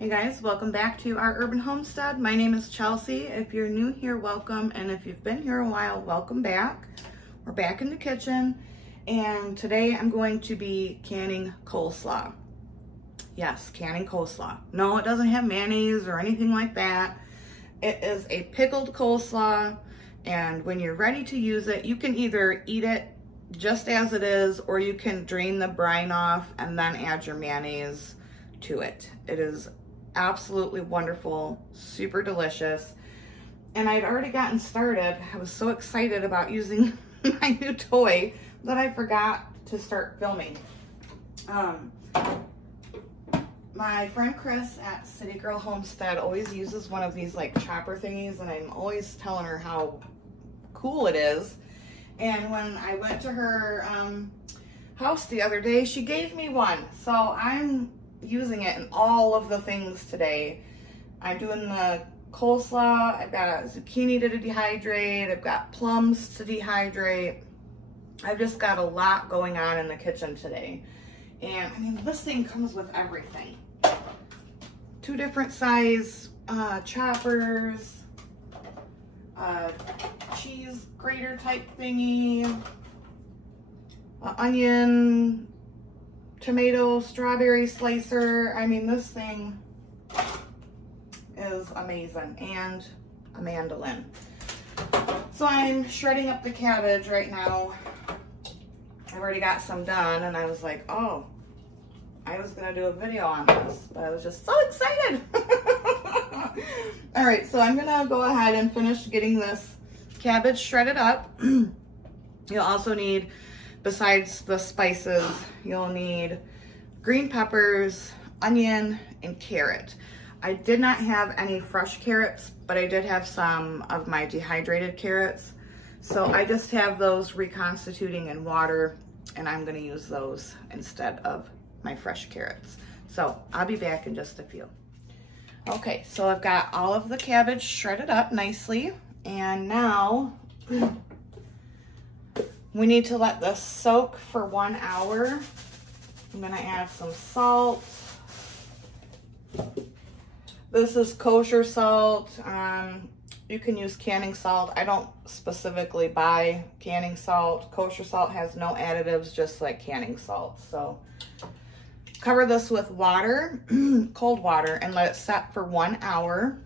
Hey guys, welcome back to our urban homestead. My name is Chelsea. If you're new here, welcome, and if you've been here a while, welcome back. We're back in the kitchen, and today I'm going to be canning coleslaw. Yes, canning coleslaw. No, it doesn't have mayonnaise or anything like that. It is a pickled coleslaw, and when you're ready to use it, you can either eat it just as it is, or you can drain the brine off and then add your mayonnaise to it. It is absolutely wonderful, super delicious. And I'd already gotten started. I was so excited about using my new toy that I forgot to start filming. My friend Chris at City Girl Homestead always uses one of these like chopper thingies, and I'm always telling her how cool it is. And when I went to her house the other day, she gave me one. So I'm using it in all of the things today. I'm doing the coleslaw. I've got zucchini to dehydrate. I've got plums to dehydrate. I've just got a lot going on in the kitchen today. And I mean, this thing comes with everything. 2 different size choppers, cheese grater type thingy, onion, tomato, strawberry slicer. I mean, this thing is amazing, and a mandolin. So I'm shredding up the cabbage right now. I've already got some done, and I was like, oh, I was gonna do a video on this, but I was just so excited. All right, so I'm gonna go ahead and finish getting this cabbage shredded up. You'll also need, besides the spices, you'll need green peppers, onion, and carrot. I did not have any fresh carrots, but I did have some of my dehydrated carrots. So I just have those reconstituting in water, and I'm gonna use those instead of my fresh carrots. So I'll be back in just a few. Okay, so I've got all of the cabbage shredded up nicely, and now we need to let this soak for 1 hour. I'm gonna add some salt. This is kosher salt. You can use canning salt. I don't specifically buy canning salt. Kosher salt has no additives, just like canning salt. So cover this with water, cold water, and let it set for 1 hour.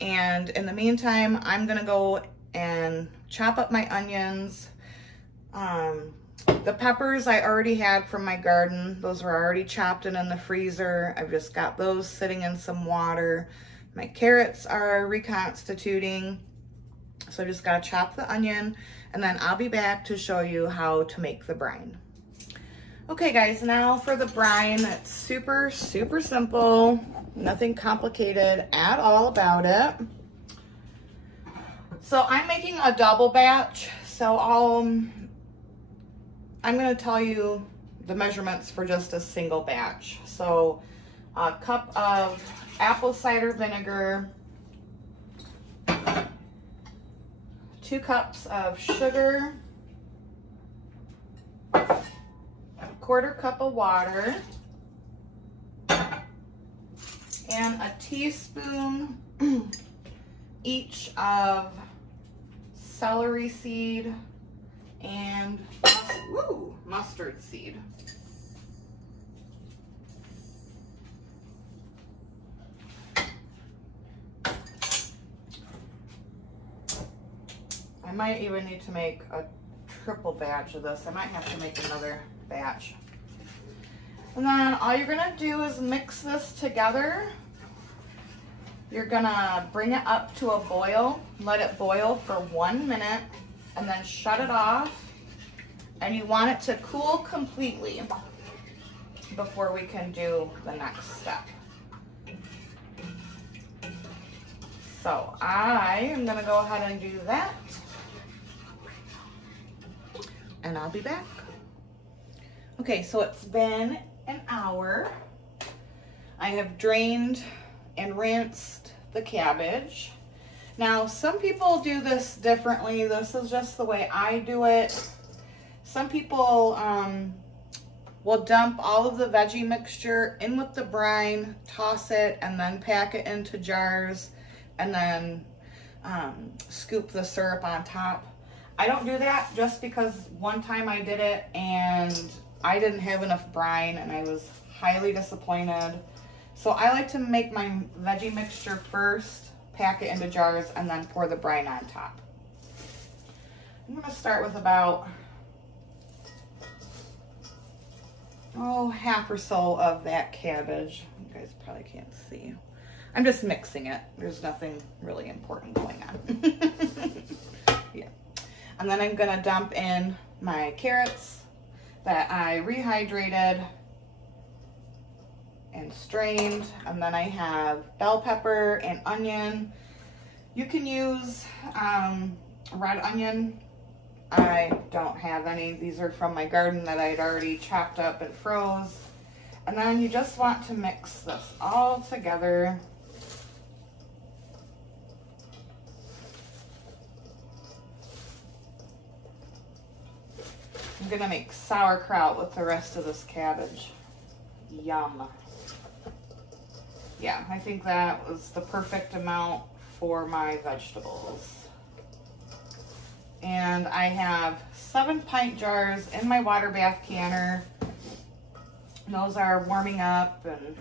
And in the meantime, I'm gonna go and chop up my onions. The peppers I already had from my garden. Those were already chopped and in the freezer. I've just got those sitting in some water. My carrots are reconstituting. So I just gotta chop the onion, and then I'll be back to show you how to make the brine. Okay guys, now for the brine. It's super, super simple. Nothing complicated at all about it. So I'm making a double batch. So I'm gonna tell you the measurements for just a single batch. So a cup of apple cider vinegar, 2 cups of sugar, 1/4 cup of water, and a teaspoon each of celery seed and mustard seed. I might even need to make a triple batch of this. I might have to make another batch. And then all you're gonna do is mix this together. You're gonna bring it up to a boil, let it boil for 1 minute, and then shut it off. And you want it to cool completely before we can do the next step. So I am gonna go ahead and do that, and I'll be back. Okay, so it's been an hour. I have drained and rinsed the cabbage. Now, some people do this differently. This is just the way I do it. Some people We'll dump all of the veggie mixture in with the brine, toss it, and then pack it into jars, and then scoop the syrup on top. I don't do that just because one time I did it and I didn't have enough brine and I was highly disappointed. So I like to make my veggie mixture first, pack it into jars, and then pour the brine on top. I'm gonna start with about, half or so of that cabbage. You guys probably can't see. I'm just mixing it. There's nothing really important going on. Yeah. And then I'm gonna dump in my carrots that I rehydrated and strained. And then I have bell pepper and onion. You can use red onion. I don't have any. These are from my garden that I'd already chopped up and froze. And then you just want to mix this all together. I'm gonna make sauerkraut with the rest of this cabbage. Yum. Yeah, I think that was the perfect amount for my vegetables. And I have 7 pint jars in my water bath canner. Those are warming up and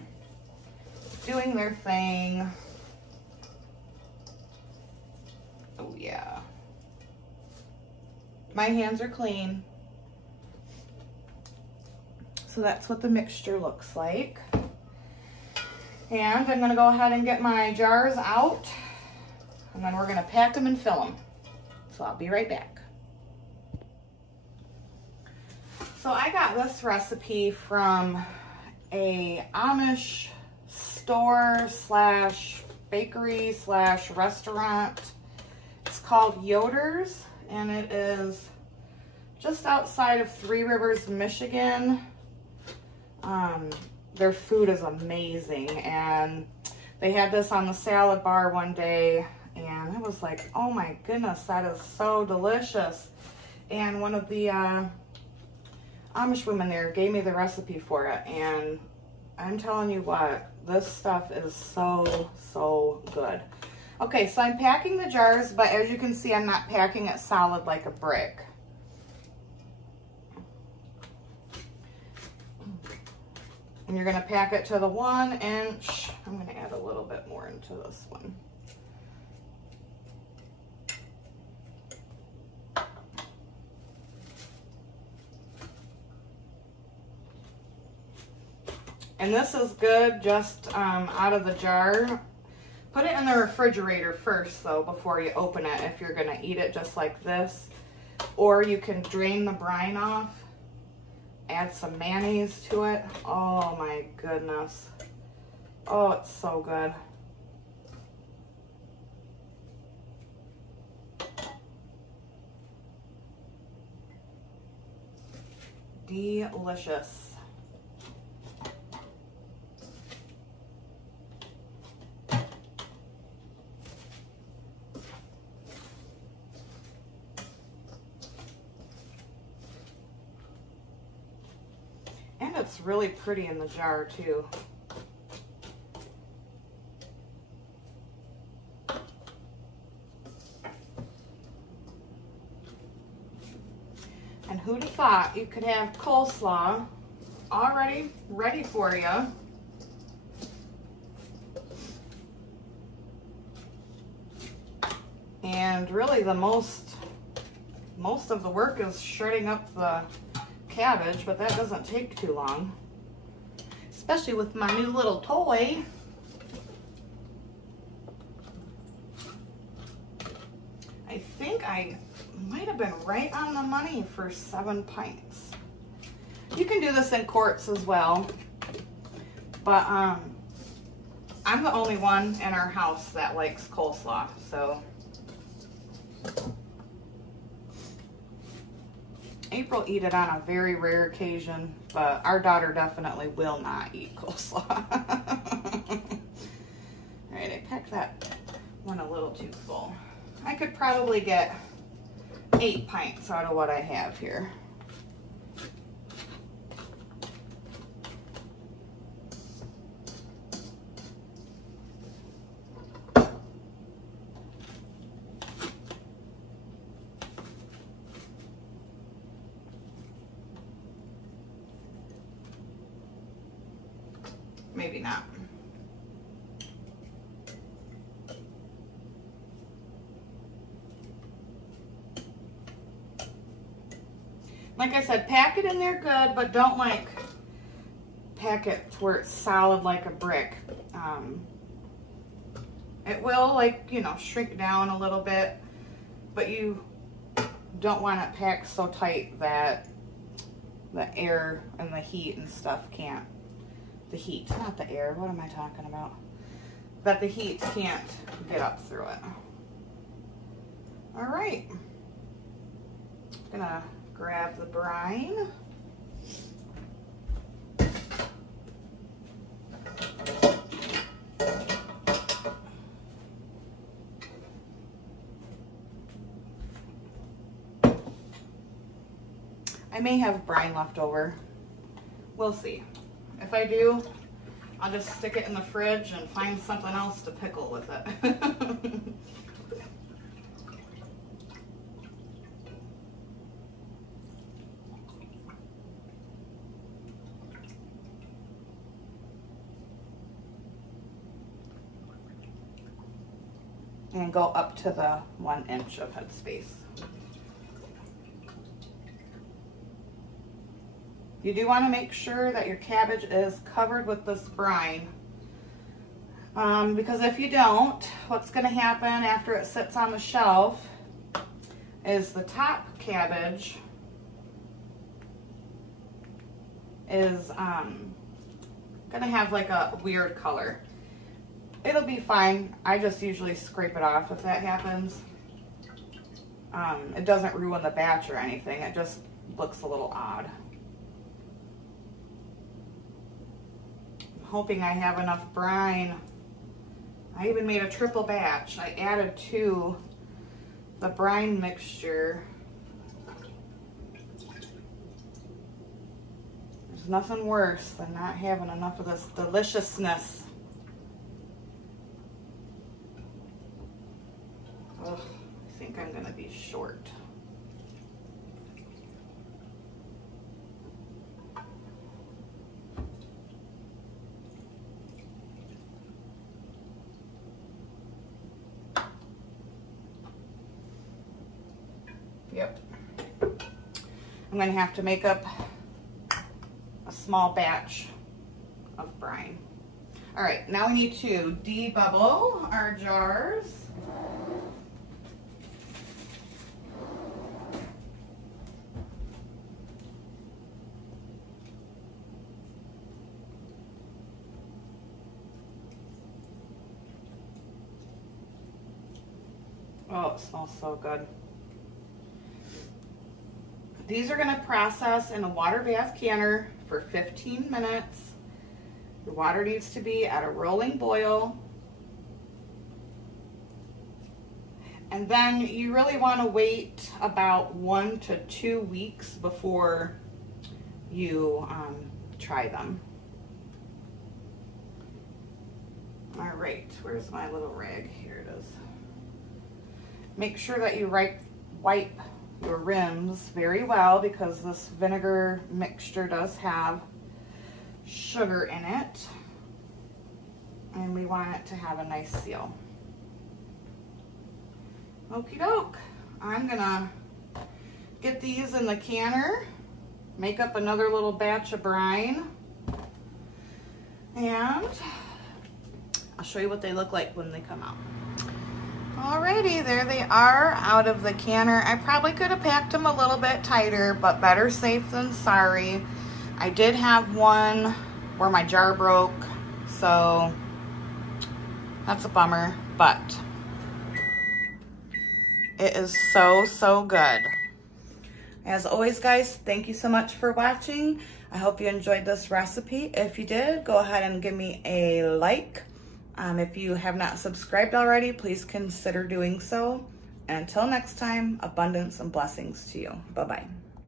doing their thing. Oh yeah. My hands are clean. So that's what the mixture looks like. And I'm gonna go ahead and get my jars out, and then we're gonna pack them and fill them. So I'll be right back. So I got this recipe from a Amish store slash bakery slash restaurant. It's called Yoder's, and it is just outside of Three Rivers, Michigan. Their food is amazing, and they had this on the salad bar one day, and I was like, oh my goodness, that is so delicious. And one of the Amish women there gave me the recipe for it, and I'm telling you what, this stuff is so, so good. Okay, so I'm packing the jars, but as you can see, I'm not packing it solid like a brick. And you're gonna pack it to the 1 inch. I'm gonna add a little bit more into this one. And this is good just out of the jar. Put it in the refrigerator first though before you open it if you're gonna eat it just like this. Or you can drain the brine off. Add some mayonnaise to it. Oh my goodness. Oh, it's so good. Delicious. And it's really pretty in the jar too. And who'd have thought you could have coleslaw already ready for you. And really the most of the work is shredding up the cabbage, but that doesn't take too long, especially with my new little toy. I think I might have been right on the money for 7 pints. You can do this in quarts as well, but I'm the only one in our house that likes coleslaw, so April eat it on a very rare occasion, but our daughter definitely will not eat coleslaw. All right, I packed that one a little too full. I could probably get 8 pints out of what I have here. maybe not. Like I said, pack it in there good, but don't like pack it to where it's solid like a brick. It will, like, you know, shrink down a little bit, but you don't want it packed so tight that the air and the heat and stuff can't, the heat, not the air, what am I talking about? That the heat can't get up through it. All right, gonna grab the brine. I may have brine left over. We'll see. If I do, I'll just stick it in the fridge and find something else to pickle with it. And go up to the 1 inch of headspace. You do want to make sure that your cabbage is covered with this brine, because if you don't, what's going to happen after it sits on the shelf is the top cabbage is going to have like a weird color. It'll be fine. I just usually scrape it off if that happens. It doesn't ruin the batch or anything. It just looks a little odd. Hoping I have enough brine. I even made a triple batch. I added to the brine mixture. There's nothing worse than not having enough of this deliciousness. Ugh, I think I'm gonna be short. Yep. I'm going to have to make up a small batch of brine. All right, now we need to debubble our jars. Oh, it smells so good. These are going to process in a water bath canner for 15 minutes. The water needs to be at a rolling boil. And then you really want to wait about 1 to 2 weeks before you try them. All right, where's my little rag? Here it is. Make sure that you wipe your rims very well, because this vinegar mixture does have sugar in it, and we want it to have a nice seal. Okie doke. I'm gonna get these in the canner, make up another little batch of brine, and I'll show you what they look like when they come out. Alrighty, there they are out of the canner. I probably could have packed them a little bit tighter, but better safe than sorry. I did have one where my jar broke, so that's a bummer, but it is so good. As always, guys, thank you so much for watching. I hope you enjoyed this recipe. If you did, go ahead and give me a like. If you have not subscribed already, please consider doing so. And until next time, abundance and blessings to you. Bye-bye.